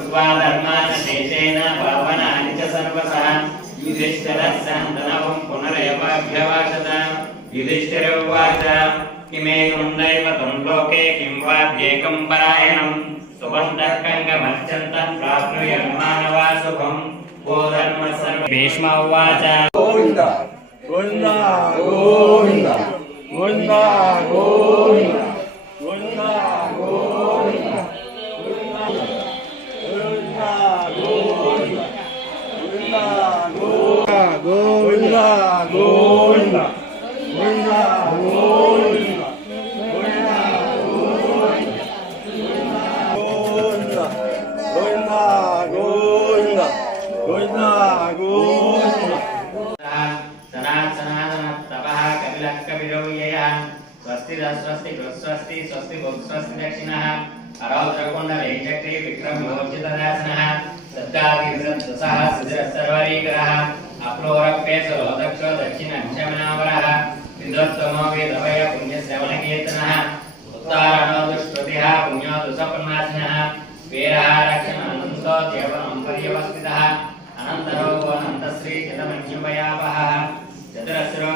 कृत्वा धर्मान् शेषेण पावनानि च सर्वशः युधिष्ठिरः शान्तनवं पुनरेवाभ्यवाचत युधिष्ठिर उवाच किमेकं दैवतं लोके किं वाप्येकं परायणं सुबन्धः कङ्गमर्चन्तः प्राप्नुयान्मानवा शुभं को धर्मः सर्व भीष्म उवाच गोविन्द गोविन्द गोविन्द गोविन्द गोविन्द गोविन्द गोविन्द गोविन्द गोविन्द स्वस्ति स्वस्ति स्वस्ति स्वस्ति दक्षिणः अरौद्रकुण्डले चक्रे विक्रमोर्जितदासनः सद्दादिवृत्तसः सुजरसर्वरीकरः अप्लोरप्येसरो दक्षो दक्षिणक्षमनावरः विद्वत्तमो वेदवय पुण्यश्रवणकीर्तनः उत्तारणो दुष्कृतिः पुण्यो दुःसपन्नाशनः वीरः रक्षणानन्दो देवनं पर्यवस्थितः अनन्तरो अनन्तश्री चितमन्युपयापः चतुरस्रो